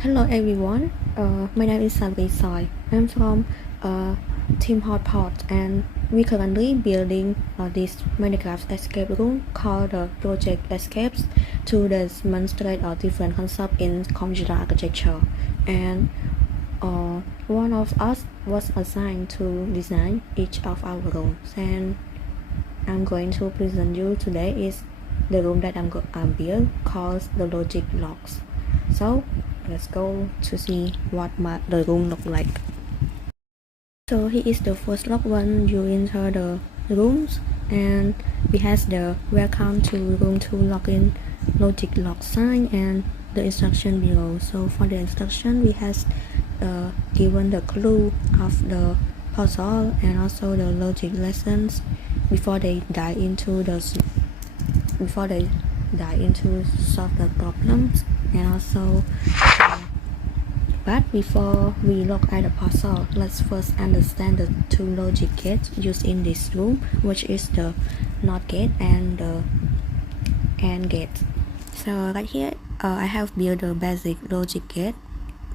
Hello everyone, my name is Saory. I'm from Team Hotpot and we currently building this Minecraft escape room called the Project Escapes to demonstrate different concepts in computer architecture. And one of us was assigned to design each of our rooms, and I'm going to present you today is the room that I'm build called the logic blocks. So let's go to see what the room look like. So here is the first log when you enter the rooms, and we has the welcome to room 2 login logic log sign and the instruction below. So for the instruction we has given the clue of the puzzle and also the logic lessons before they dive into solve the problems, and also but before we look at the puzzle, let's first understand the two logic gates used in this room, which is the NOT gate and the AND gate. So right here I have built the basic logic gate,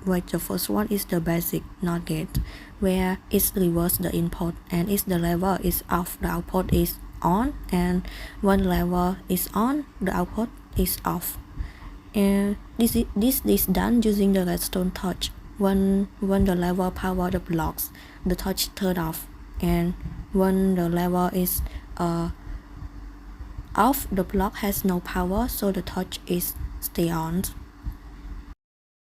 where the first one is the basic NOT gate, where it reverse the input, and if the level is off, the output is on, and when level is on, the output is off. And this is done using the redstone touch. When the level power the blocks, the touch turn off, and when the level is off, the block has no power, so the touch is stay on.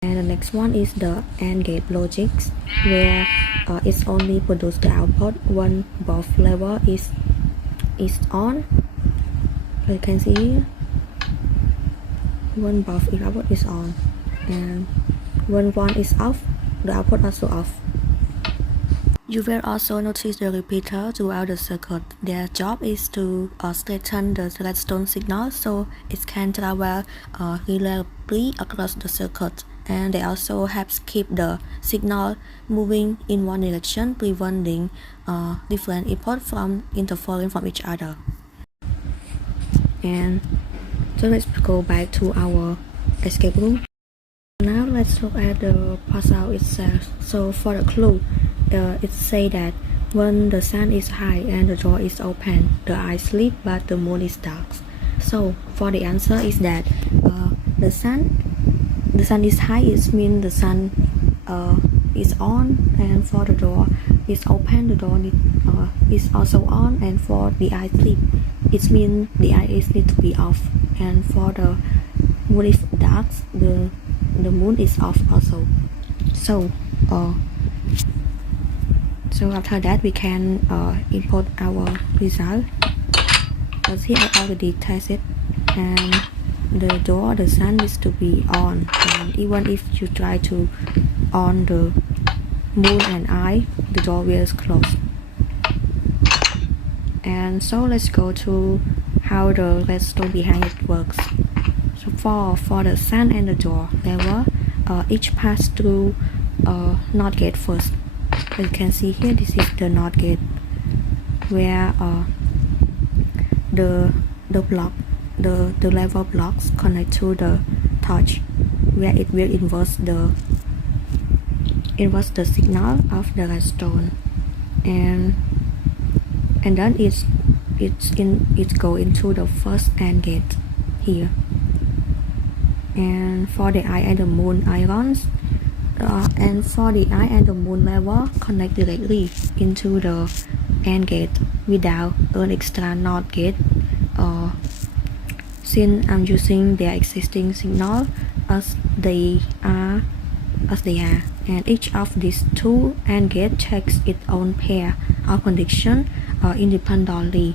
And the next one is the AND gate logics, where it's only produce the output when both level is on. You can see here, when both output is on, and when one is off, the output also off. You will also notice the repeater throughout the circuit. Their job is to straighten the redstone signal so it can travel reliably across the circuit, and they also help keep the signal moving in one direction, preventing different inputs from interfering from each other. And so let's go back to our escape room. Now let's look at the puzzle itself. So for the clue, it say that when the sun is high and the door is open, the eye sleep but the moon is dark. So for the answer is that the sun is high, it means the sun is on, and for the door is open, the door is also on, and for the eye sleep, it means the eye is need to be off, and for the moon is dark, the moon is off also. So after that we can import our result, because here I already tested, and the door, the sun needs to be on, and even if you try to on the moon and eye, the door will close. And so let's go to how the redstone behind it works. So for the sun and the door level, each pass through NOT gate first. As you can see here, this is the NOT gate, where the level blocks connect to the touch, where it will inverse the signal of the redstone, and then it go into the first AND gate here. And for the eye and the moon irons, and for the eye and the moon level connect directly into the AND gate without an extra NOT gate, since I'm using their existing signal as they are, and each of these two AND gate checks its own pair of condition independently.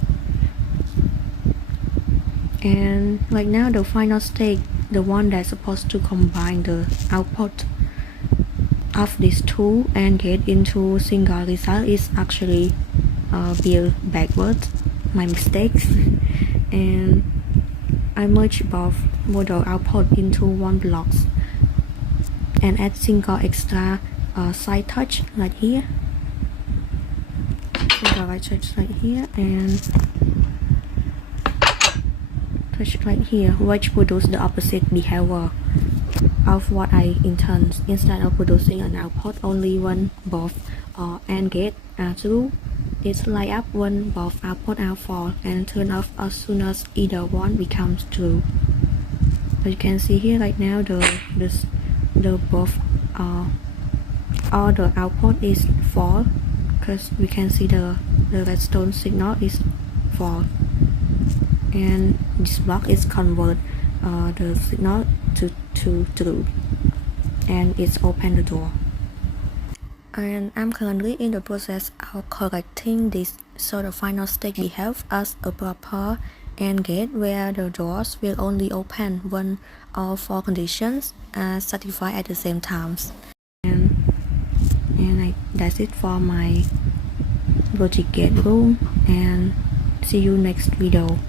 And right now the final stage, the one that's supposed to combine the output of these two AND gate into single result, is actually built backwards, my mistakes. And I merge both model output into one blocks and add single extra side touch right here, single right touch right here, and touch right here, which produce the opposite behavior. of what I intend. Instead of producing an output only when both AND gate are true, it light up when both output are false and turn off as soon as either one becomes true. As you can see here right now, the both all the output is false because we can see the redstone signal is false, and this block is convert the signal to true, and it's open the door. And I'm currently in the process of correcting this, so the final state behaves as a proper AND gate where the doors will only open when all four conditions are satisfied at the same time. And that's it for my logic gate room, and see you next video.